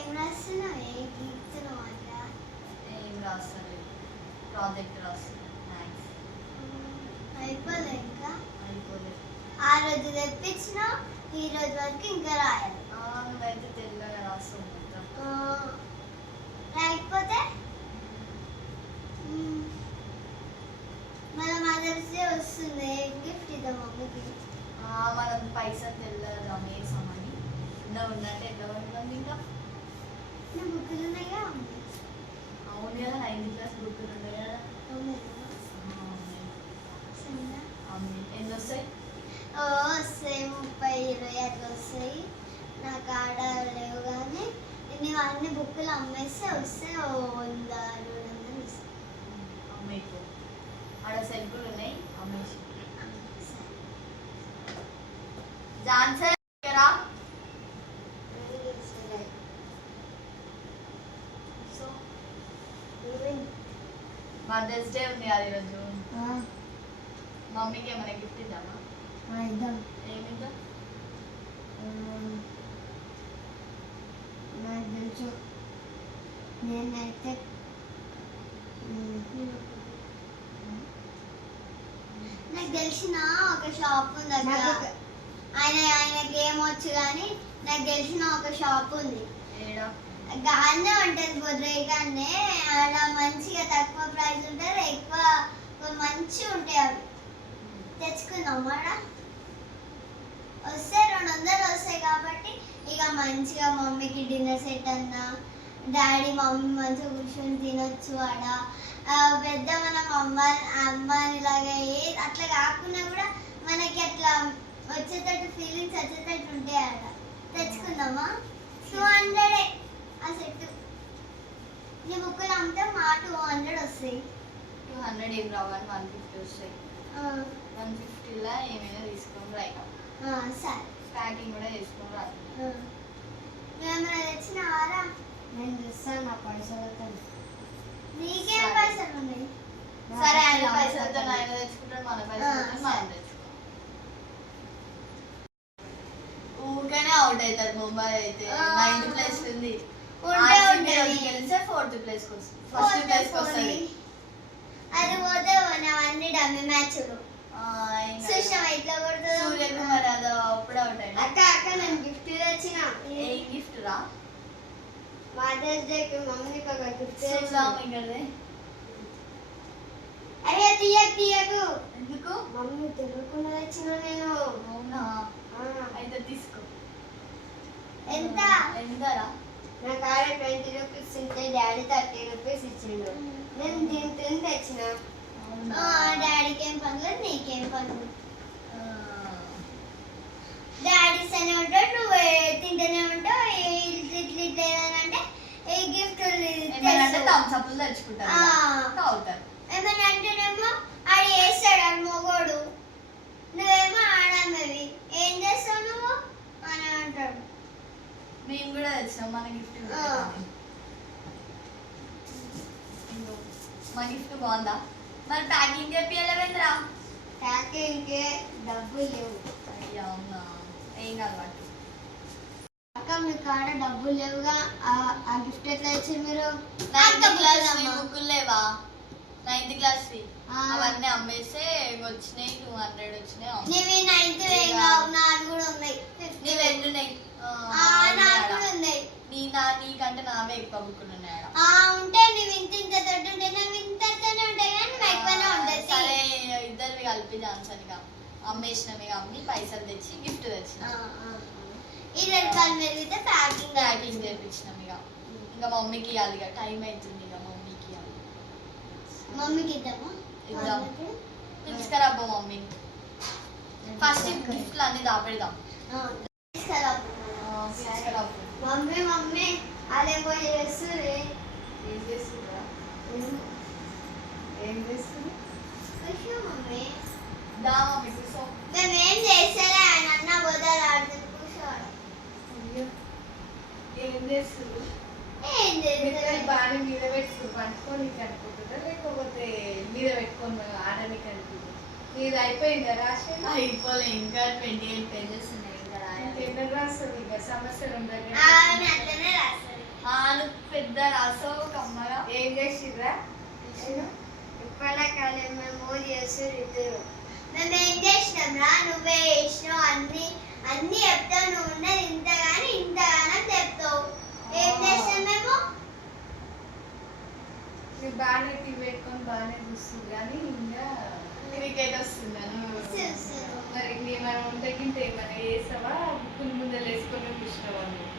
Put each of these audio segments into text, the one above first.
ఏం రాస్తున్నావు? ఏ గీస్తున్నావు అట్లా? ఏం రాస్తలేదు, ప్రాజెక్ట్ రాస్తున్నా మ్యాథ్స్. అయిపోలే ఇంకా? అయిపోలేదు. ఆ రోజు తెప్పించినావు, ఈ రోజు వరకు ఇంకా రాయాలి. నువ్వైతే తెలుగుగా రాస్తావు మొత్తం. రాకపోతే మన మదర్స్ డే వస్తుంది, గిఫ్ట్ ఇద్దాం మమ్మీకి. మనం పైసలు తెల్లగా వేసామని ఎంత ఉన్నట్టు ఎంత ఉంటుంది ఇంకా. నీ బుక్కులు ఉన్నాయా? అవును కదా, 9th క్లాస్ బుక్కులు ఉన్నాయి కదా. ఎన్ని వస్తాయి? వస్తాయి 30-20 అట్లా వస్తాయి. నాకు ఆడ లేవు కానీ నేను అన్ని బుక్కులు అమ్మేస్తే వస్తే 100-200 ఇస్తాను. అమ్మేకు ఆడ సెల్ఫులు ఉన్నాయి, అమ్మేసి. జాన్సన్ మదర్స్ డే ఉంది అది ఈరోజు. మమ్మీకి ఏమైనా గిఫ్ట్ ఇద్దామా? ఇద్దాం. ఏమిద్దాం? నాకు తెలుసు, నేనైతే నాకు తెలిసిన ఒక షాప్ ఉంది అక్కడ. ఆయనకి ఏమొచ్చు కానీ నాకు తెలిసిన ఒక షాప్ ఉంది. గానే ఉంటుంది బొద్రేగానే. ఆడ మంచిగా తక్కువ ప్రైస్ ఉంటుంది, ఎక్కువ మంచిగా ఉంటాయి. అవి తెచ్చుకుందాం. ఆడ వస్తే 200 వస్తాయి కాబట్టి ఇక మంచిగా మమ్మీకి డిన్నర్ సెట్ అన్నా, డాడీ మమ్మీ మంచిగా కూర్చొని తినొచ్చు. ఆడ పెద్ద మనం అమ్మనిలాగా అట్లా కాకుండా కూడా మనకి అట్లా వచ్చేటట్టు ఫీలింగ్స్ వచ్చేటట్టు ఉంటాయి. ఆడ తెచ్చుకుందామా? 200 ఆ సెట్. నీ బుక్కులు అమ్మితే మా 200 వస్తాయి. 200 ఏం రావు కానీ 150 వస్తాయి. 150లో ఏమైనా తీసుకొని రాయిగా. సరే, ప్యాకింగ్ కూడా చేసుకొని రాదు. నువ్వేమైనా తెచ్చినావారా? నేను తెస్తాను నా పైసలతో. నీకేం పైసలు ఉన్నాయి? సరే, ఆయన పైసలతో ఆయన తెచ్చుకుంటాడు, మన పైసలతో మనం తెచ్చుకుంటాం. ఊరికనే అవుట్ అవుతారు ముంబై అయితే. 9th ప్లేస్ ఉంది, గెలిస్తే 4th ప్లేస్ వస్తుంది, ఫస్ట్ ప్లేస్ వస్తుంది. అది పోతే అవన్నీ డమ్మి మ్యాచ్లు. సూర్యకుమార్ అది అప్పుడు అవుట్ అయ్యాడు. అక్క నేను గిఫ్ట్ తెచ్చిన. ఏం గిఫ్ట్ రా? మదర్స్ డేకి మమ్మీకి ఒక గిఫ్ట్ ఇక్కడదే. అయ్యా తీయకు. ఎందుకు? మమ్మీ తెలియకుండా తెచ్చిన నేను. అవునా? అయితే తీసుకో. ఎంత? ఎంతరా? నా కాడ 20 రూపీస్ ఉంటే డాడీ 30 రూపీస్ ఇచ్చిండు. నేను తింటూ తెచ్చిన. డాడీకి ఏం పనులేదు, నీకేం పనులు. డాడీ సనే ఉంటాడు, నువ్వు తింటూనే ఉంటావు. ఇట్లా ఏమనంటే ఏ గిఫ్ట్ థమ్స్అప్లు తెచ్చుకుంటారు, తాగుతారు. ఏమన్నా అంటేనేమో ఆడు వేస్తాడు, ఆడు మొగోడు. నువ్వేమో ఆడమ్మవి, ఏం చేస్తావు నువ్వు అని అంటాడు. మేము కూడా తెచ్చినాం మన గిఫ్ట్. మా గిఫ్ట్ బాగుందా? మరి ప్యాకింగ్ చెప్పియలేవేంద్రా? ప్యాకింగ్కి డబ్బులు లేవు. అయ్యా అవునా? ఏం కాదు వాటి. అక్క మీ కాడ డబ్బులు లేవుగా, ఆ గిఫ్ట్ ఎట్లా ఇచ్చారు మీరు? 9th క్లాస్ బుక్కులు లేవా? 9th క్లాస్ అవన్నీ అమ్మేస్తే వచ్చినాయి, 200 వచ్చినాయి. నీవి 9th నాకు కూడా ఉన్నాయి. నీవి ఎన్ని ఉన్నాయి? నాకు కూడా ఉన్నాయి. నీకంటే నావే ఎక్కువ బుక్కులు ఉన్నాయి. ఉంటే నువ్వు ఇంత తోటి ఉంటే నువ్వు ఇంతనే ఉంటాయి కానీ నువ్వు ఎక్కువనే ఉంటాయి. సరే, ఇద్దరివి కలిపి జాన్సన్గా అమ్మేసినవి, అమ్మి పైసలు తెచ్చి గిఫ్ట్ తెచ్చిన. ఇది పెరిగితే ప్యాకింగ్ చేయించినాం. ఇంకా మమ్మీకి ఇవ్వాలి, ఇక టైం అవుతుంది. ఇక మమ్మీకి ఇవ్వాలి. మమ్మీకి ఇద్దామా? ఇద్దాం, తీసుకురాబో మమ్మీ. ఫస్ట్ గిఫ్ట్లు అన్ని దాపెడదాం. మమ్మీ అదేమో చేస్తుంది. ఏం చేస్తుందా? ఏం చేస్తుంది మమ్మీ? దా మమ్మీ కూర్చో. మేమేం చేస్తలే, ఆయన అన్న బోధాలు ఆడుతుంది, కూర్చోవాలి. ఏం చేస్తుంది? ఏం చేస్తుంది? బాగా మీద పెట్టుకుని పట్టుకోనికి అనుకుంటుందా, లేకపోతే మీద పెట్టుకొని ఆడడానికి అనుకుంటుందా? ఇది అయిపోయిందా రాసి? అయిపోలే, ఇంకా 28 పేజెస్ ఉన్నాయి. ఇంకా రాయాలి. ఎన్ని రాస్తుంది? ఇంకా సమస్యలు ఉన్నాయి. అట్లనే రాస్తుంది. ముద్ద రాసావు కమ్మగా. ఏం చేసిర్రా? ఇప్పటికాలే మేము చేస్తారు ఇద్దరు. మేము ఏం చేసినాం రా, నువ్వే చేసినావు అన్ని అన్ని చెప్తావు, నువ్వు ఉన్నది ఇంతగాని ఇంతగానం చెప్తావు. ఏం చేసినాం మేము? మీరు బాగానే టీవీ పెట్టుకొని బాగానే చూస్తుంది కానీ ఇంకా క్రికెట్ వస్తుందని మరి ఏమైనా ఉంటే గింటే ఏమైనా వేసావా? బుక్కుల ముందర వేసుకొని చూసినావా నువ్వు?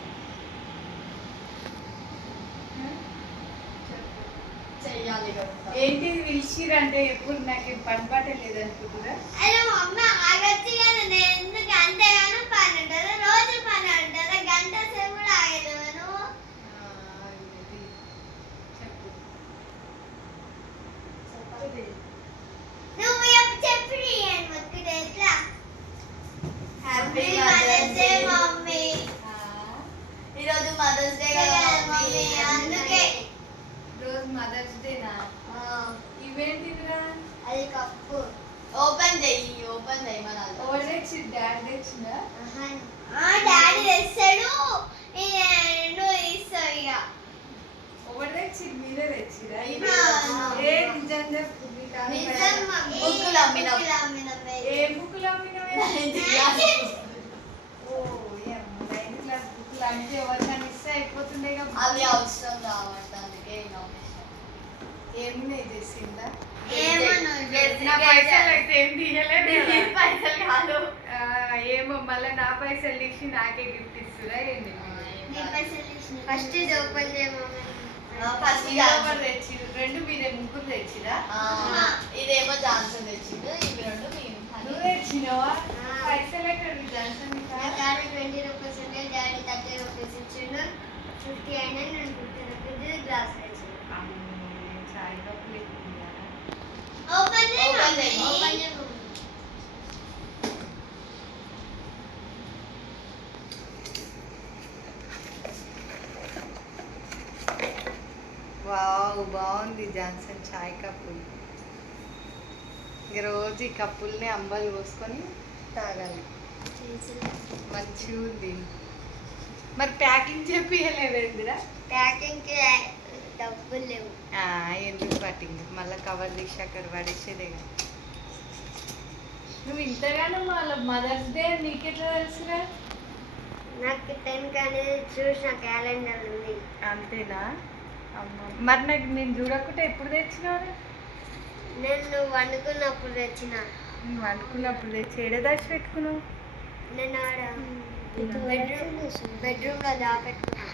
చెయ్యాలి కదా. ఏంటిది పిలిచిరంటే ఎప్పుడు నాకు పని పాట లేదనుకుంటురా? అరే మా అమ్మ ఆగొచ్చు కదా, నేను ఎందుకు అంతేగానో పని ఉంటుందా, రోజు పని ఉంటుందా, గంట సేపు కూడా ఆగలేవు నువ్వు. చెప్పు. నువ్వు చెప్పి మొత్తం ఎట్లా? Happy Happy Mother's Day, mummy. ఈరోజు మదర్స్ డే కదా మమ్మీ, అందుకే రోజు మదర్స్ డేనా? ఇవేంటిదిరా? అది కప్పు. ఓపెన్ చెయ్యి మన ఎవరు తెచ్చి? డాడీ తెచ్చిందా? డాడీ తెస్తాడు, నువ్వు ఇస్తావు ఇక. ఎవరు తెచ్చి? మీరే తెచ్చిరా? ఆ. ఏ నిజం చెప్పు. మీకు అన్ని నిజం మమ్మీ. బుక్కులు అమ్మినాం. బుక్కులు అమ్మినాం మేము. ఏ బుక్కులు అమ్మినవే? ఓ ఏమో, 9th క్లాస్ బుక్కులు అంటే ఎవరికైనా ఇస్తే అయిపోతుండే కదా. అవి అవసరం రావంట, అందుకే ఏమున్నాయి చేసిందా? ఏమన్నా నా పైసలు అయితే ఏం తీయలేదు కదా. పైసలు కాదు. ఆ, ఏమో మళ్ళీ నా పైసలు తీసి నాకే గిఫ్ట్ ఇస్తురా ఏంటి? నీ పైసలు ఇచ్చిన. ఫస్ట్ ఇది ఓపెన్ చేయమని. ఫస్ట్ ఎవరు తెచ్చిరు? రెండు మీరే ముగ్గురు తెచ్చిరా? ఇదేమో జాన్సన్ తెచ్చిండు, ఇవి రెండు మేము. నువ్వు తెచ్చినావా? పైసలు ఎక్కడ జాన్సన్ మా డాడీ 20 రూపీస్ ఉండే, డాడీ 30 రూపీస్ ఇచ్చిండు. 50 అయినా నేను 50 రూపీస్ గ్లాస్ తెచ్చిండు. చాయ్ కప్పులు ఎక్కువ ఓపెన్ చేయి ఓపెన్ మమ్మీ. చేయి. ఓపెన్ చేయమని. వావ్, బాగుంది జాన్సన్ చాయ్ కప్పులు. ఇక రోజు ఈ కప్పుల్ని అంబలు పోసుకొని తాగాలి. మంచిగా ఉంది. మరి ప్యాకింగ్ చెప్పియలేవేందిరా? ప్యాకింగ్కి డబ్బులు లేవు. ఎందుకు కటింగ్ మళ్ళీ కవర్ తీసి అక్కడ పడేసేదేగా. నువ్వు ఇంతగానో వాళ్ళ మదర్స్ డే నీకెట్లా తెలుసురా? నాకు 10 కానీ చూసిన క్యాలెండర్ ఉంది. అంతేనా? అమ్మ, మరి నాకు నేను చూడకుంటే ఎప్పుడు తెచ్చినావు? నేను నువ్వు వండుకున్నప్పుడు తెచ్చిన. నువ్వు అనుకున్నప్పుడు తెచ్చి ఏడ దాచి పెట్టుకున్నావు? నేను ఆడ బెడ్రూమ్లో దాపెట్టుకున్నా.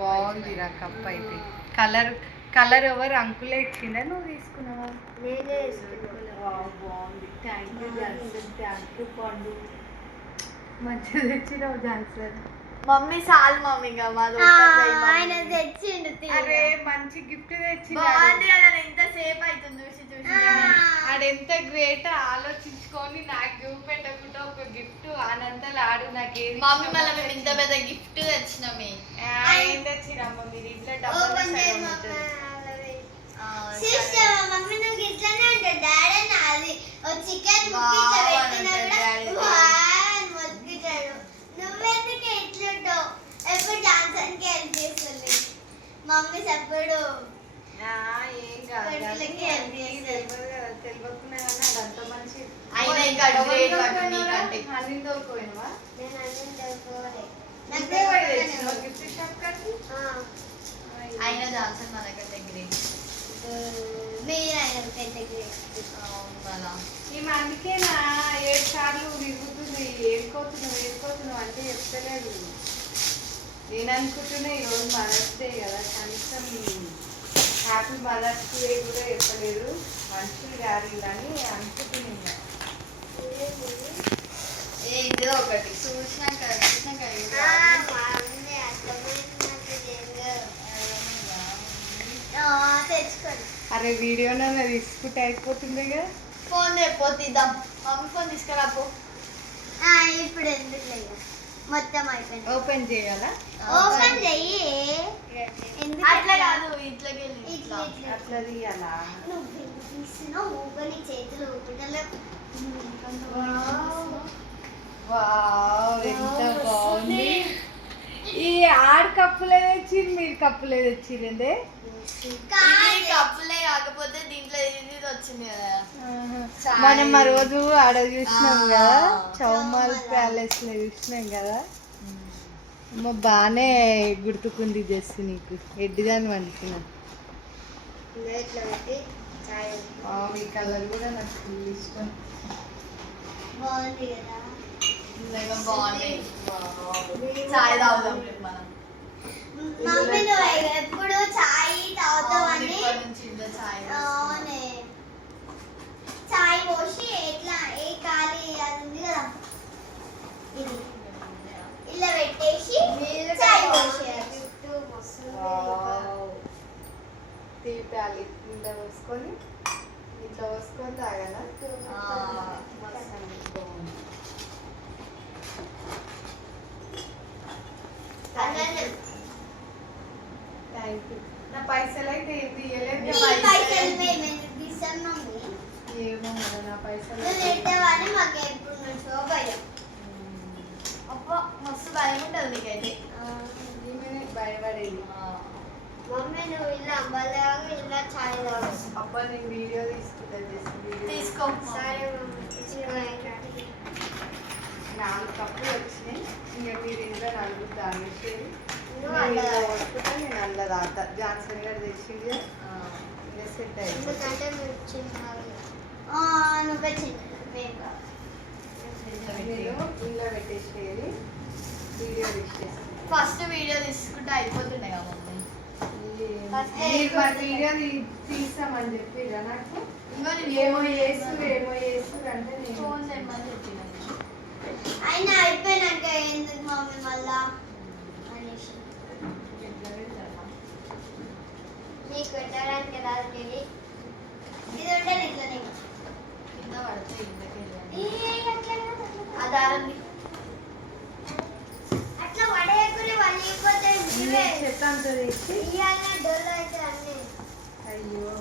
బాగుందిరా కప్ అయితే. కలర్ ఎవరు అంకులే ఇచ్చిందా నువ్వు తీసుకున్నావా? నేనే వేసుకున్నా. బాగుంది. Thank you Johnson, thank you పండు. మంచిగా తెచ్చినావు జాన్సన్. మమ్మీ సాల్ మమ్మీ ఇంకా మాది ఆ, open చేయి మమ్మీ. ఆయన తెచ్చిండు అరే మంచి గిఫ్ట్ తెచ్చింది. బాగుంది కదా, ఎంతసేపు అవుతుంది చూసి చూసి. ఆడెంత గ్రేట్ ఆలోచించుకొని నాకు చూపెట్టకుండా ఒక గిఫ్ట్ ఆనందాలు ఆడు నాకేది మమ్మీ మళ్ళీ మేము ఇంత పెద్ద గిఫ్ట్ తెచ్చినామే. ఏం తెచ్చిరమ్మ మీరు ఇంట్లో ఓపెన్ చేయి డబ్బులు మమ్మీ. ఆ, సిస్టర్ మమ్మీ నువ్వు ఇట్లానే అంటాడు, డాడీ నాది ఓ చికెన్ వావ్ ముక్క అని పెట్టినా అంటాడు కూడా డాడీ. వావ్ మొత్తుకుంటాడు. నువ్వెందుకు ఇట్లుంటావు? ఎప్పుడు జాన్సన్కి హెల్ప్ చేస్తుంది మమ్మీ. సప్పుడు ఏం కాదు పెళ్ళిళ్ళకి help చేస్తారు. తెలియకున్నా కానీ అదంతా మంచి. అయినా ఇంకా గ్రేట్ వాటి నీకంటే. అన్ని దొరికిపోయినవా? నేను అన్ని తెలుసుకోవాలి. నువ్వే పోయి తెచ్చినావా గిఫ్ట్ షాప్ కాడికి? అయినా జాన్సన్ మన కంటే గ్రేట్. మీరైనా పెద్ద గ్రేట్. మళ్ళా ఈమె అందుకేనా 7 సార్లు విరుగుతుంది. ఏడుకోతున్నావు అంటే చెప్తలేదు. నేను అనుకుంటున్నా ఈరోజు మదర్స్ డే కదా, కనీసం హ్యాపీ మదర్స్ డే కూడా చెప్పలేదు. మనుషులు గారు అని అనుకుంటున్నా. ఇది ఒకటి చూసినాక తెచ్చుకోండి. అరే వీడియోలో తీసుకుంటే అయిపోతుందిగా. ఫోన్ తెప్పోతిద్దాం. మమ్మీ ఫోన్ తీసుకురాపో. ఇప్పుడు ఎందుకు లేదు, మొత్తం అయిపోయింది. ఓపెన్ చేయాలా? ఓపెన్ చెయ్యి. ఎందుకు అట్లా కాదు, ఇట్లకి ఇట్లా ఇట్లా అట్లా తీయాలా? నువ్వు తీస్తున్నావు, ఊపని చేతులు ఊపటలేవు. వావ్, ఎంత బాగుంది. ఈ 6 కప్పులే తెచ్చి మీరు కప్పులే తెచ్చిరండే ఇది కాదు. కప్పులే కాకపోతే దీంట్లో ఇది వచ్చింది కదా. మనం ఆ రోజు ఆడ చూసినాం ఆ. కదా చౌమాల్ ప్యాలెస్ లో చూసినాం కదా అమ్మ బాగానే గుర్తుకుంది జస్ట్ నీకు ఎడ్డిదాన్ని అనుకున్నా ఇట్లా పెట్టి చాయ్ ఈ కలర్ కూడా నాకు ఫుల్ ఇష్టం బాగుంది కదా. నిజంగా బాగున్నాయి. చాయ్ తాగుదాం రేపు మనం. మమ్మీ నువ్వు ఎప్పుడు చాయ్ తాగుతావని ఇప్పటి నుంచి ఇంట్లో చాయ్ అవునే చాయ్ పోసి ఎట్లా ఏ ఖాళీ అది ఉంది కదా ఇది ఇలా పెట్టేసి చాయ్ పోసేయాలి. చుట్టూ మస్తు టీ ప్యాలి ఇంట్లో పోసుకొని తాగాల అలానే థ్యాంక్ యూ నా పైసలు అయితే ఏం తీయలేదు నీ పైసలు మేము ఎందుకు ఇస్తాం మమ్మీ? ఏమో మరి నా పైసలు నువ్వు తింటావని మాకు ఎప్పుడు నుంచో భయం. అబ్బా మస్తు భయం ఉంటుంది నీకైతే. ఈమెనే భయపడేది మమ్మీ నువ్వు ఇలా అబ్బాయిలాగా ఇలా చాయ్ తాగు. అబ్బా నేను వీడియో తీసుకుంటా తీసుకో. సరే మమ్మీ చిన్నగా ఇట్లా. 4 కప్పులు వచ్చినాయి ఇంకా మీరు ఇంట్లో 4 తాగేసేది నువ్వు అలా వస్తుంటే నేను అల్ల తాగుతా జాన్సన్ గారు తెచ్చింది ఇంకా సెట్ అయింది ఎందుకంటే మీరు చిన్నగా నువ్వే చిన్న మేము కాదు. నేను ఇంట్లో పెట్టేసేది వీడియో తీసేసి ఫస్ట్ వీడియో తీసుకుంటే అయిపోతుండే కదా మమ్మీ. మీరు మరి వీడియో తీస్తామని చెప్పిరా నాకు ఇంకో ఏమో చేసు అంటే నేను ఫోన్ తెమ్మని చెప్పిన. అయినా అయిపోయినాక ఎందుకు మమ్మీ మళ్ళా అనేసి నీకు పెట్టడానికి రాదు తెలియ. ఇది ఉండాలి ఇట్లనే. కింద పడితే ఇంతకే ఆ దారం అట్లా పడేయకుని వలిగిపోతే చెత్త అంతా తెచ్చి ఇవాళ డొల్ల అయితే అన్నీ అయ్యో